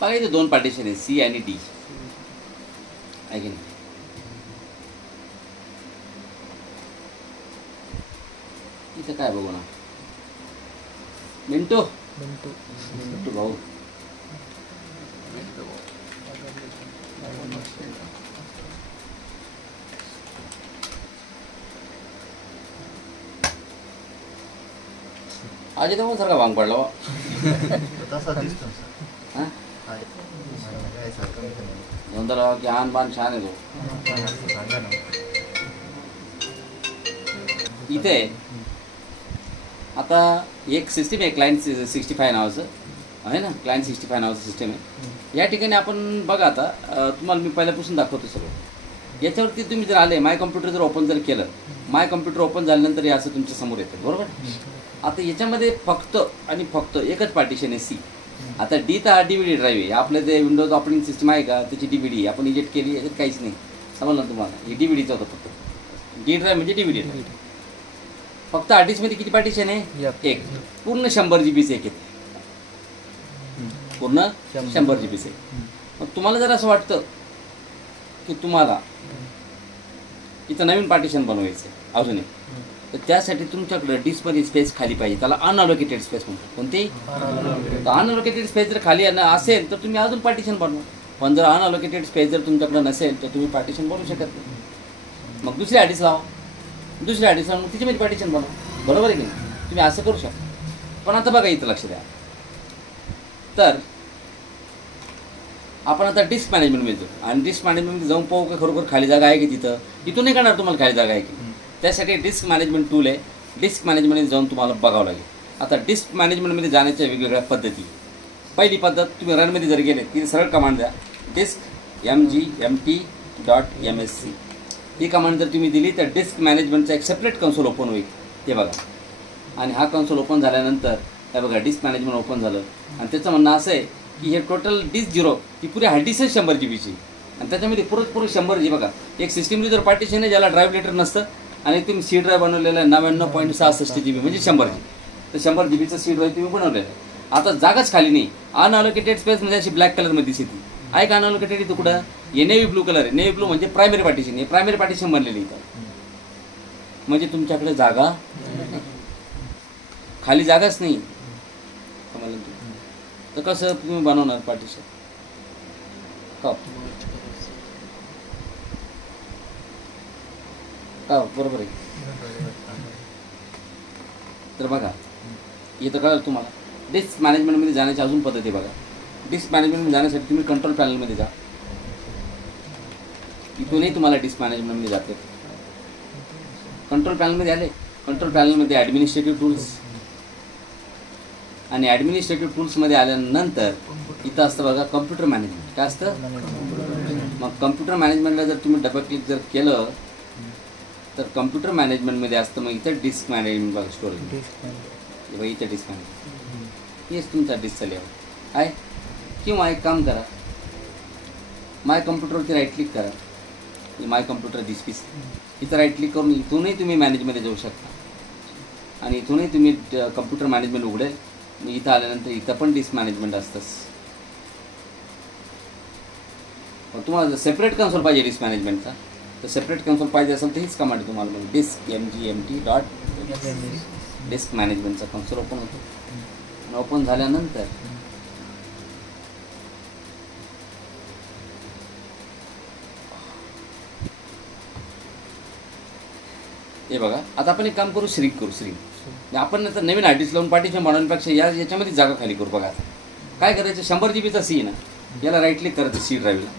बघा इथे दोन पार्टिशन आहे, सी आणि डी आहे की नाही. इथं काय बघू ना, मिंटू मिंटू भाऊ आज इथं पण सारखा भांग पडला बा. हां नंतर की आन बान छान आहे तो. इथे आता एक सिस्टीम आहे क्लायंट 65 नावाचं आहे ना, क्लायंट 65 नावाचं सिस्टीम आहे. या ठिकाणी आपण बघा आता तुम्हाला मी पहिल्यापासून दाखवतो सगळं. याच्यावरती तुम्ही जर आले, माय कम्प्युटर जर ओपन जर केलं, माय कम्प्युटर ओपन झाल्यानंतर हे असं तुमच्या समोर येतं बरोबर. आता याच्यामध्ये फक्त आणि फक्त एकच पार्टिशन आहे सी. आता डी तर हा DVD ड्राईव्ह आहे. आपलं जे विंडोज ऑपरेटिंग सिस्टम आहे का त्याची DVD आपण इजेक्ट केली, याच्यात काहीच नाही. समजलं तुम्हाला, हे DVDचं होतं फक्त. डी ड्राईव्ह म्हणजे DVD ड्राईव्ह. फक्त हार्ड डिस्कमध्ये किती पार्टिशन आहे, एक. पूर्ण 100 GB एक येते, पूर्ण 100 GB आहे. मग तुम्हाला जर असं वाटतं की तुम्हाला इथं नवीन पार्टिशन बनवायचं आहे अजून एक, तर त्यासाठी तुमच्याकडे डिस्कमध्ये स्पेस खाली पाहिजे. त्याला अनअलोकेटेड स्पेस म्हणतो. कोणती? तर अनअलोकेटेड स्पेस जर खाली असेल तर तुम्ही अजून पार्टिशन बनवा. पण जर अनअलोकेटेड स्पेस जर तुमच्याकडे नसेल तर तुम्ही पार्टिशन बनवू शकत नाही. मग दुसरी हार्ड डिस्क लावा, दुसऱ्या हार्ड डिस्क लावून तिच्यामध्ये पार्टिशन बनवा. बरोबर आहे की नाही? तुम्ही असं करू शकता. पण आता बघा इथं लक्ष द्या. तर आपण आता डिस्क मॅनेजमेंटमध्ये जाऊ आणि डिस्क मॅनेजमेंटमध्ये जाऊन पाहू का खरोखर खाली जागा आहे की तिथं. इथून नाही करणार तुम्हाला खाली जागा आहे की. त्यासाठी डिस्क मॅनेजमेंट टूल आहे. डिस्क मॅनेजमेंटमध्ये जाऊन तुम्हाला बघावं लागेल. आता डिस्क मॅनेजमेंटमध्ये जाण्याच्या वेगवेगळ्या पद्धती. पहिली पद्धत, तुम्ही रनमध्ये जर गेले की सरळ कमांड द्या, डिस्क mgmt.msc. ही कमांड जर तुम्ही दिली तर डिस्क मॅनेजमेंटचा एक सेपरेट कन्सोल ओपन होईल. ते बघा. आणि हा कन्सोल ओपन झाल्यानंतर हे बघा डिस्क मॅनेजमेंट ओपन झालं. आणि त्याचं म्हणणं असं आहे की हे टोटल डिस्क 0 ही पुरी हार्ड डिस्क 100 GB आणि त्याच्यामध्ये पुरं 100 GB. बघा एक सिस्टीम जर पार्टिशन आहे ज्याला ड्राईव्ह लेटर नसतं आणि तुम्ही सी ड्राईव्ह बनवलेला आहे 99.66 GB म्हणजे 100 GB. तर 100 GBचं सी ड्राईव्ह तुम्ही बनवलेलं आहे. आता जागाच खाली नाही. अनअलोकेटेड स्पेस म्हणजे अशी ब्लॅक कलरमध्ये दिसते आहे का अनअलोकेटेड. इथं कुठं हे नेव्ही ब्लू कलर आहे. नेव्ही ब्लू म्हणजे प्रायमरी पार्टिशन. हे प्रायमरी पार्टिशन बनलेली इथं. म्हणजे तुमच्याकडे जागा खाली जागाच नाही. तर कसं तुम्ही बनवणार पार्टिशन का का बरोबर आहे. तर बघा इथं कळलं तुम्हाला. डिस्क मॅनेजमेंटमध्ये जाण्याची अजून पद्धती बघा. डिस्क मॅनेजमेंटमध्ये जाण्यासाठी तुम्ही कंट्रोल पॅनलमध्ये जा. इथूनही तुम्हाला डिस्क मॅनेजमेंटमध्ये जाते. कंट्रोल पॅनलमध्ये आले. कंट्रोल पॅनलमध्ये ॲडमिनिस्ट्रेटिव्ह टूल्स आणि ॲडमिनिस्ट्रेटिव्ह टूल्समध्ये आल्यानंतर इथं असतं बघा कम्प्युटर मॅनेजमेंट. काय असतं? मग कम्प्युटर मॅनेजमेंटला जर तुम्ही डबल क्लिक जर केलं तर कम्प्युटर मॅनेजमेंटमध्ये असतं. मग इथं डिस्क मॅनेजमेंट बघा, स्टोरेज बघा इथं डिस्क मॅनेजमेंट. हेच तुमचा डिस्कचा लेआउट आहे. किंवा एक काम करा, माय कम्प्युटरवरती राईट क्लिक करा. माय कम्प्युटर दिस पीस इथं राईट क्लिक करून इथूनही तुम्ही मॅनेजमध्ये जाऊ शकता आणि इथूनही तुम्ही कम्प्युटर मॅनेजमेंट उघडेल. मग इथं आल्यानंतर इथं पण डिस्क मॅनेजमेंट असतंच. तुम्हाला जर सेपरेट कन्सोल पाहिजे डिस्क मॅनेजमेंटचा तर सेपरेट कन्सोल पाहिजे असेल तर हीच कमांड तुम्हाला मग डिस्क mgmt. डिस्क मॅनेजमेंटचा कन्सोल ओपन होतो. आणि ओपन झाल्यानंतर हे बघा. आता आपण एक काम करू, श्रिंक करू. आपण नंतर नवीन हार्ड डिस्क लावून पार्टिशन बनवण्यापेक्षा याच्यामध्ये जागा खाली करू. बघा आता काय करायचं, 100 GBचा सी ना, याला राईट क्लिक करायचं सी ड्राईव्हला.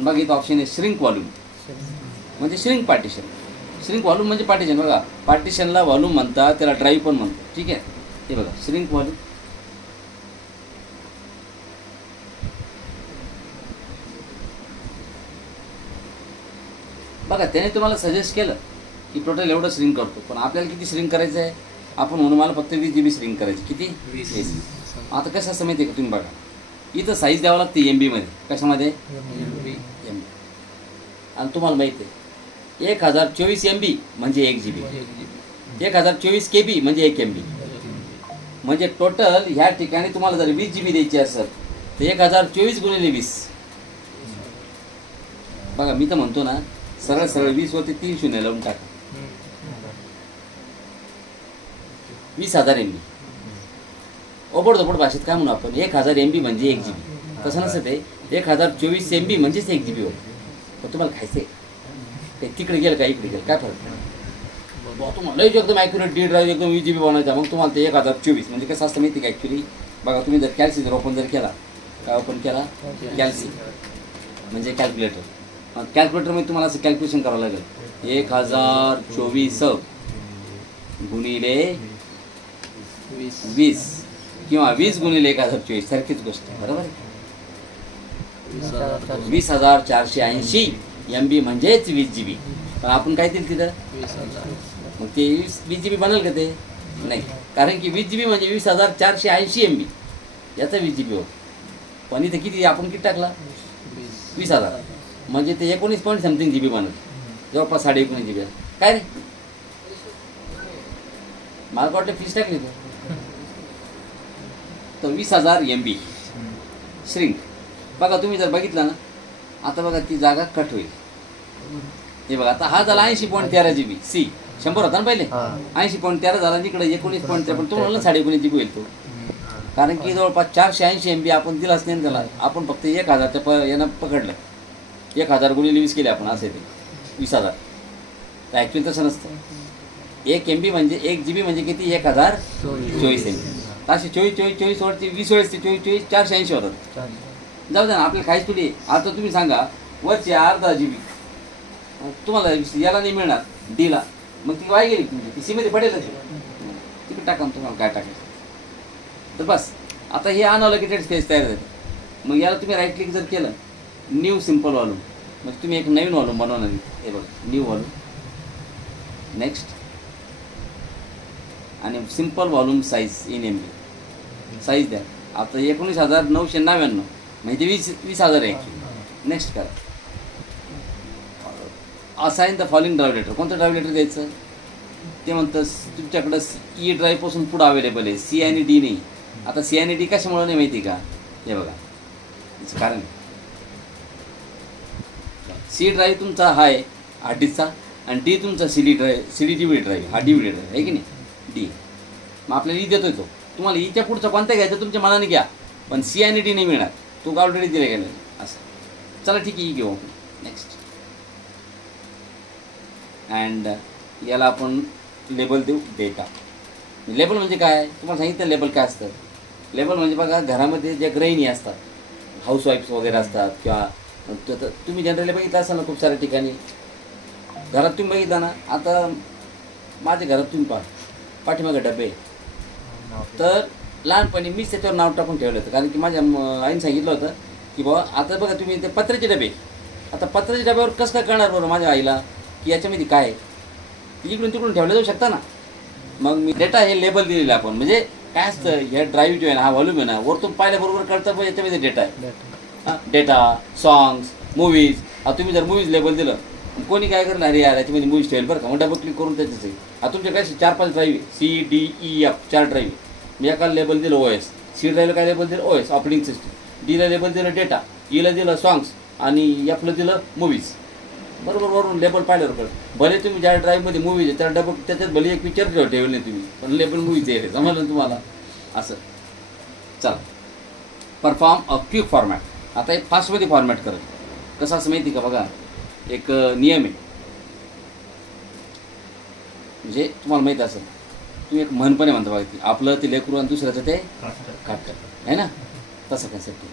बघा इथं ऑप्शन आहे श्रिंक व्हॉल्यूम म्हणजे श्रिंक पार्टिशन. श्रिंक व्हॉल्यूम म्हणजे पार्टिशन. बघा पार्टिशनला व्हॉल्यूम म्हणतात, त्याला ड्राईव्ह पण म्हणतात. ठीक आहे. हे बघा श्रिंक व्हॉल्यूम. बघा त्याने तुम्हाला सजेस्ट केलं की टोटल एवढं श्रिंक करतो. पण आपल्याला किती श्रिंक करायचं आहे आपण म्हणून मला फक्त 20 GB श्रिंक करायची. किती? 20. आता कसं असं माहिती आहे का, तुम्ही बघा इथं साईज द्यावं लागते MB मध्ये. कशामध्ये? MB. आणि तुम्हाला माहिती आहे 1024 MB म्हणजे 1 GB. 1024 KB म्हणजे 1 MB. म्हणजे टोटल ह्या ठिकाणी तुम्हाला जर 20 GB द्यायची असेल तर 1024 गुणिले 20. बघा मी तर म्हणतो ना, सरळ सरळ 20 वरती 3 शून्य लावून टाका. 20,000 MB. ओबडधोबड भाषेत काय म्हणू आपण, 1000 MB म्हणजे 1 GB. तसं नसतं ते, 1024 MB म्हणजेच 1 GB होतं. पण तुम्हाला खायचं आहे ते, तिकडे गेलं का इकडे गेलं काय फरक. तुम्हाला एकदम ॲक्युरेट डी ड्राईव्ह एकदम 20 GB बनवायचा, मग तुम्हाला ते 1024 म्हणजे कसं असतं माहिती का ॲक्च्युली. बघा तुम्ही जर कॅल्सी जर ओपन जर केला, काय ओपन केला, कॅल्सी म्हणजे कॅल्क्युलेटर. कॅल्क्युलेटरमध्ये तुम्हाला असं कॅल्क्युलेशन करावं लागेल, 1024 गुणिले 20 किंवा 20 गुणिले 1024 सारखीच गोष्ट, बरोबर आहे. 20,480 MB म्हणजेच 20 GB. पण आपण काय दिलं तिथं, मग ते 20 GB बनेल का ते, नाही. कारण की 20 GB म्हणजे 20,480 MB याचा 20 GB होतं. पण इथे किती आपण किती टाकला, 20,000 म्हणजे ते 19 पॉईंट समथिंग GB बनेल, जवळपास 19.5 GB. काय रे मला वाटलं फीस टाकली तर 20,000 MB श्रिंक. बघा तुम्ही जर बघितलं ना, आता बघा ती जागा कट होईल. हे बघा आता हा झाला 80.13 GB. सी 100 होता ना पहिले, 80.13 झाला, तिकडे 19.53. तो म्हणलं 19.5 GB होईल तो. कारण की जवळपास 480 MB आपण दिलाच नाही त्याला. आपण फक्त 1000च्या यानं पकडलं, 1000 गुणिले 20 केले आपण, असे ते 20,000. तर ॲक्च्युली तसं नसतं. 1 MB म्हणजे 1 GB म्हणजे किती, 1024 MB. असे 24 वरती 20 वेळेस ते 24 480 होतात. जाऊ द्या ना, आपल्याला काहीच थोडी. आता तुम्ही सांगा वरची अर्धा GB तुम्हाला याला नाही मिळणार डीला, मग ती वाय गेली तुमची, ती सीमध्ये पडेलच. तिकडे टाका तुम्हाला काय टाकायचं. तर बस आता हे अनअलोकेटेड स्पेस तयार झाली. मग याला तुम्ही राईट क्लिक जर केलं, न्यू सिम्पल वॉल्यूम, म्हणजे तुम्ही एक नवीन वॉल्यूम बनवणार. हे बघा न्यू वॉल्यूम, नेक्स्ट, आणि simple volume size in MB size द्या. आता 19,999 म्हणजे 20,000 आहे ॲक्च्युली. नेक्स्ट करा. Assign the following drive letter. कोणतं ड्राईव्ह लेटर द्यायचं ते म्हणतं तुमच्याकडं E ड्राईव्हपासून पुढं अवेलेबल आहे, C आणि D नाही. आता C आणि D कशामुळे नाही माहिती का, हे बघा याचं कारण. C ड्राईव्ह तुमचा हा आहे हार्ड डिस्कचा, आणि D तुमचा CD DVD ड्राईव्ह, हा DVD ड्राईव्ह आहे की नाही, D. मग आपल्याला E देतोय तो. तुम्हाला Eच्या पुढचा कोणता घ्यायचा तुमच्या मनाने घ्या, पण C आणि D नाही मिळणार, तो ऑलरेडी दिला गेला असं. चला ठीक आहे, E घेऊ आपण. नेक्स्ट, अँड याला आपण लेबल देऊ डेटा. लेबल म्हणजे काय, तुम्हाला सांगितलं लेबल काय असतं. लेबल म्हणजे बघा घरामध्ये ज्या गृहिणी असतात, हाऊसवाईफ्स वगैरे असतात, किंवा तुम्ही जनरली बघितलं असाल ना खूप साऱ्या ठिकाणी घरात तुम्ही बघितलं ना. आता माझ्या घरात तुम्ही पाठीमागे डबे, तर लहानपणी मीच त्याच्यावर नाव टाकून ठेवलं होतं. कारण की माझ्या आईने सांगितलं होतं की बाबा आता बघा तुम्ही ते पत्र्याचे डबे, आता पत्र्याच्या डब्यावर कसं काय कळणार बरं माझ्या आईला की याच्यामध्ये काय आहे, इकडून तिकडून ठेवलं जाऊ शकता ना. मग मी डेटा हे लेबल दिलेलं आपण, म्हणजे काय असतं ह्या ड्राईव्ह जो आहे ना, हा व्हॉल्यूम आहे ना, वरतून पाहिल्याबरोबर कळतं याच्यामध्ये डेटा आहे. हां, डेटा, सॉंग्स, मूवीज. आता तुम्ही जर मूवीज लेबल दिलं, कोणी काय करणार, अरे यार याच्यामध्ये मूवीज ठेवेल बरं का, मग डबल क्लिक करून त्याच्याच आहे. आता तुमच्या काय 4-5 ड्राईव्ह, CDEF 4 ड्राईव्ह. मी एकाला लेबल दिलं OS, C ड्राईव्हला काय लेबल दिलं OS ऑपरेटिंग सिस्टम, Dला लेबल दिलं डेटा, Eला दिलं सॉंग्स, आणि Fला दिलं मूवीज. बरोबर वरून लेबल पाहिल्यावर कळतं. भले तुम्ही ज्या ड्राईव्हमध्ये मूवीज आहे त्या डबल त्याच्यात भले एक पिक्चर ठेवले नाही तुम्ही, पण लेबल मूवीज आहे समजलं तुम्हाला असं. चला, परफॉर्म अ क्विक फॉर्मॅट. आता एक फास्टमध्ये फॉर्मॅट करत कसं असं माहिती का, बघा एक नियम आहे, म्हणजे तुम्हाला माहीत असेल, तुम्ही एक म्हणपणे म्हणता बघा ती, आपलं ते लेकरू आणि दुसऱ्याचं ते काट आहे ना, तसं कन्सेप्ट आहे.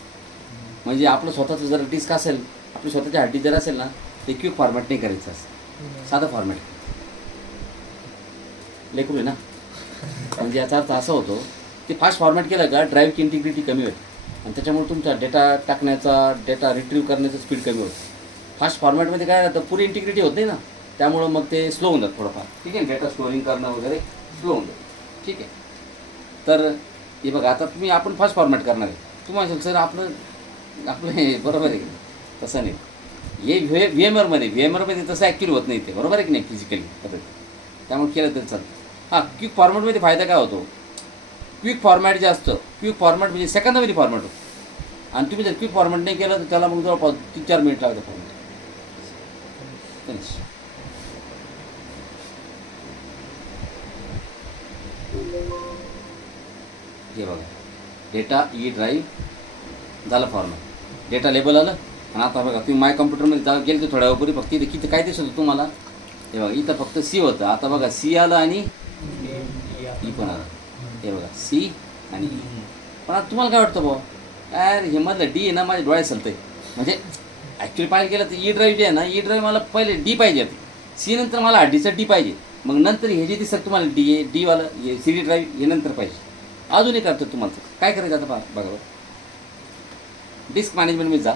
म्हणजे आपलं स्वतःचं जर डिस्क असेल, आपली स्वतःची हार्ड डिस्क जर असेल ना, ते क्विक फॉर्मॅट नाही करायचं असं, साधं फॉर्मॅट. लेकरू आहे ना, म्हणजे याचा अर्थ असा होतो की फास्ट फॉर्मॅट केलं का ड्राईव्हची इंटिग्रिटी कमी होते, आणि त्याच्यामुळे तुमचा डेटा टाकण्याचा, डेटा रिट्रीव्ह करण्याचं स्पीड कमी होतं. फास्ट फॉर्मॅटमध्ये काय राहतं, पुरी इंटिग्रिटी होत नाही ना, त्यामुळं मग ते स्लो होऊन जातं थोडंफार. ठीक आहे, डेटा स्टोरिंग करणं वगैरे स्लो होऊन जातं. ठीक आहे, तर हे बघा आता तुम्ही आपण फास्ट फॉर्मॅट करणार आहे. तुम्हाला सर आपलं हे बरोबर आहे की तसं नाही. हे VMRमध्ये तसं ॲक्च्युअली होत नाही ते, बरोबर आहे की नाही, फिजिकली पद्धती, त्यामुळे केलं तरी चालतं. हां, क्विक फॉर्मॅटमध्ये फायदा काय होतो, क्विक फॉर्मॅट जे असतं, क्विक फॉर्मॅट म्हणजे सेकंदामध्ये फॉर्मॅट होतं. आणि तुम्ही जर क्विक फॉर्मॅट नाही केलं तर त्याला मग जवळपास 3-4 मिनिट लागतं फॉर्मॅट. फिनिश. हे बघा, डेटा ई ड्राईव्ह झालं फॉर्मॅट, डेटा लेबल आलं. आणि आता बघा तुम्ही माय कम्प्युटरमध्ये गेले तर थोड्या वेळापूर्वी फक्त इथे किती काय दिसत होतं तुम्हाला, हे बघा इथं फक्त सी होतं. आता बघा सी आलं आणि ई पण आलं. हे बघा सी आणि ई. पण आता तुम्हाला काय वाटतं भाऊ, यार हे मधलं डी आहे ना माझ्या डोळ्यात चालतं आहे. म्हणजे ॲक्च्युली पाहायला गेलं तर ई ड्राईव्ह जे आहे ना, ई ड्राईव्ह मला पहिले डी पाहिजे, सी नंतर मला हार्डीचा डी पाहिजे, मग नंतर हे जे दिसतं तुम्हाला डी आहे डीवालं हे सी डी ड्राईव्ह हे नंतर पाहिजे. अजून एक करतो तुम्हाला काय करायचं आता बघा, डिस्क मॅनेजमेंटमध्ये जा.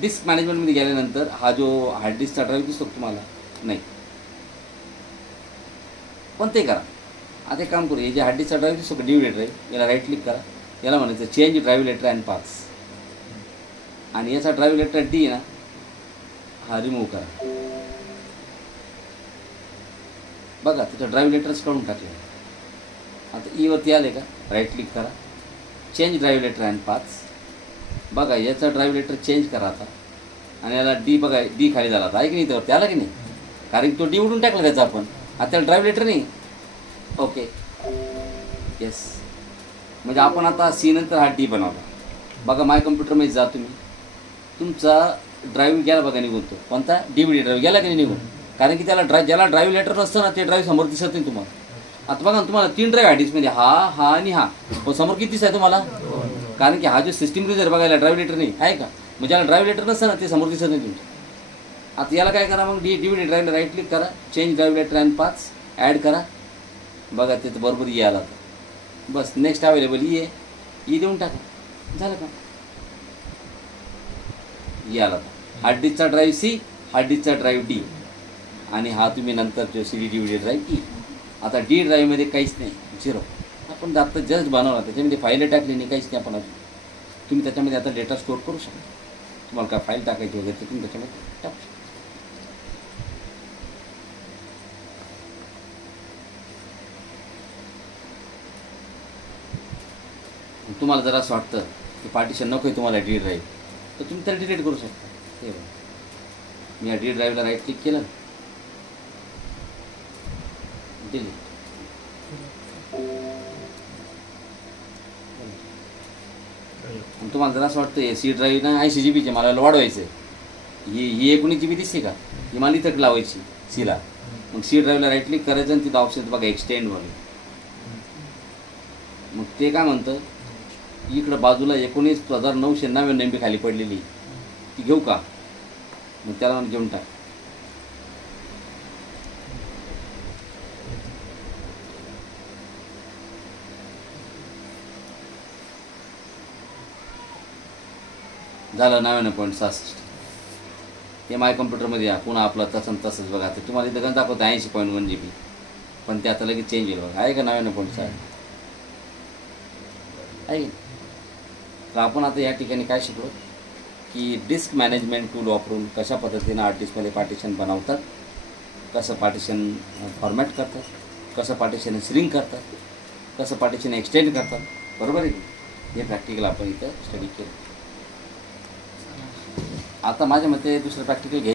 डिस्क मॅनेजमेंटमध्ये गेल्यानंतर हा जो हार्ड डिस्कचा ड्राईव्ह दिसतो तुम्हाला नाही, पण ते करा. आता एक काम करू, हे जे हार्ड डिस्कचा ड्राईव्ह दिसतो का DVD ड्राईव्ह, याला राईट क्लिक करा, याला म्हणायचं change drive letter and paths. आणि याचा ड्राईव्ह लेटर डी आहे ना, हा रिमूव्ह करा. बघा तिथं ड्राईव्ह लेटर्स काढून टाकले. आता ईवरती आले का, राईट क्लिक करा, change drive letter and paths. बघा याचा ड्राईव्ह लेटर चेंज करा आता, आणि याला डी बघा डी खाली झाला आता, आहे की नाही, त्यावरती आला की नाही, कारण तो डी उडून टाकला त्याचा आपण. आता त्याला ड्राईव्ह लेटर नाही. ओके येस, म्हणजे आपण आता सी नंतर हा डी बनवला. बघा माय कम्प्युटरमध्ये जा तुम्ही, तुमचा ड्राईव्ह गेला बघा निघून, तो कोणता DVD ड्राईव्ह गेला की नाही निघून, कारण की त्याला ज्याला ड्राईव्ह लेटर नसतं ना ते ड्राईव्ह समोर दिसत नाही तुम्हाला. आता बघा तुम्हाला 3 ड्राईव्ह आहे डिस्कमध्ये, हा आणि हा, पण समोर किती दिसत आहे तुम्हाला, कारण की हा जो सिस्टीम रिझर बघायला ड्राईव्ह लेटर नाही आहे का, मग ज्याला ड्राईव्ह लेटर नसतं ना ते समोर दिसत नाही तुमचं. आता याला काय करा, मग DVD ड्राईव्हला राईट क्लिक करा, change drive letter and paths add करा. बघा तिथं बरोबर ई आला, बस नेक्स्ट अवेलेबल ई आहे, ई देऊन टाका, झालं का, ई आला. हार्ड डिस्कचा ड्राईव्ह सी, हार्ड डिस्कचा ड्राईव्ह डी, आणि हा तुम्ही नंतर जो CD DVD ड्राईव्ह ई. आता डी ड्राईव्हमध्ये काहीच नाही, 0. आपण आता जस्ट बनवला, त्याच्यामध्ये फाईल टाकली नाही, काहीच नाही आपण अजून. तुम्ही त्याच्यामध्ये आता डेटा स्टोअर करू शकता. तुम्हाला काय फाईल टाकायची वगैरे ते तुम्ही त्याच्यामध्ये टाकू शकता. तुम्हाला जर असं वाटतं की पार्टिशन नको आहे तुम्हाला डी ड्राईव्ह, तर तुम्ही त्याला डिलीट करू शकता. हे बघा मी या डी ड्राईव्हला राईट क्लिक केलं, डिलीट. तुम्हाला जर असं वाटतं सी ड्राईव्ह ना 80 GB मला वाढवायचं आहे, ही 19 GB दिसते का, ही मला इथं लावायची सीला. मग सी ड्राईव्हला राईट क्लिक करायचं आणि तिथं ऑप्शन बघा एक्सटेंड म्हणून. मग ते काय म्हणतं, इकडं बाजूला 19,999 MB खाली पडलेली, ती घेऊ का, मग त्याला मला घेऊन टाक. झालं 99.66. ते माय कम्प्युटरमध्ये या, पुन्हा आपलं तसंच बघा. ते तुम्हाला इथं गण दाखवतं 80.1 GB, पण ते आता लगेच चेंज होईल बघा, आहे का 99.6 आहे. तर आपण आता या ठिकाणी काय शिकलो की डिस्क मॅनेजमेंट टूल वापरून कशा पद्धतीनं हार्ड डिस्कमध्ये पार्टिशन बनवतात, कसं पार्टिशन फॉर्मॅट करतात, कसं पार्टिशन श्रिंक करतात, कसं पार्टिशन एक्सटेंड करतात, बरोबर आहे. हे प्रॅक्टिकल आपण इथं स्टडी केलं. आता माझ्या मते दुसरं प्रॅक्टिकल घ्यायचं.